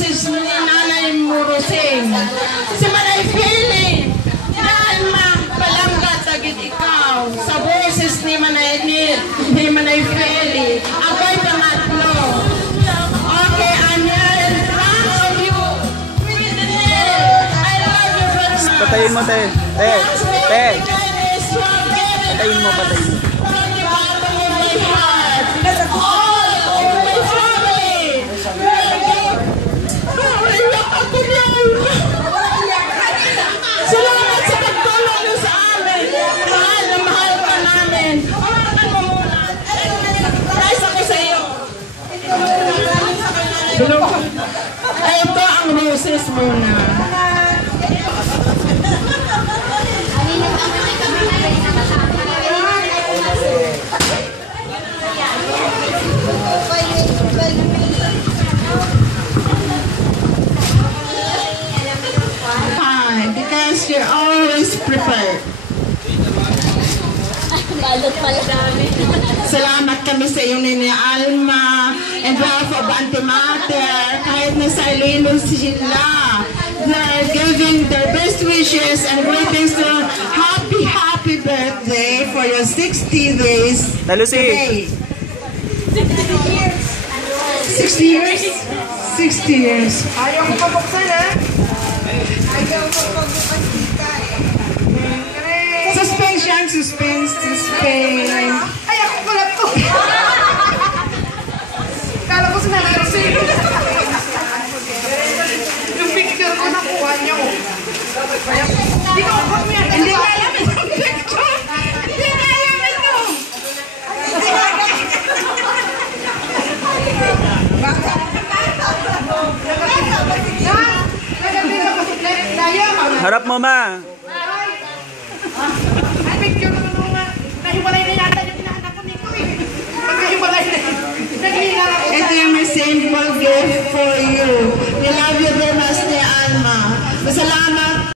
roses mo ni Nanay Murusing. Si Manay Philip, na Alma, palangga tagit ikaw. Sa boses ni Manay Philip, ako'y pangatlo. Okay, Aniel, proud of you. With the name, I love you very much. Patayin mo, te. Patayin mo. Salamat sa pagtulong niyo sa amin. Mahal na mahal ka namin. Hawakan mo muna. Nice ako sa iyo. Ay, ito ang roses muna. Because you're always prepared. Salamat kami sa iyo ni Alma and behalf of Auntie Mater. Kahit nasa Iloilo sila, they're giving their best wishes and greetings to happy birthday for your 60 days today. 60 years? 60 years. Ayaw ko pabuksan ha? Ayaw ko pabuksan kita eh. Suspense. Ay, ako pala to. Kala ko sinabi ko sa'yo. Yung picture ko nakuha niyo. Hindi ko ako niya. Hindi ka alam itong picture. Hindi ka alam ito. Harap mo, ma. Ay, picture ko nung nahiwalay na yata yung tinahanap ko nito eh. Pagkahiwalay na yun. Naghihinga ako. Ito yung may simple gift for you. We love you very much ni Alma. Salamat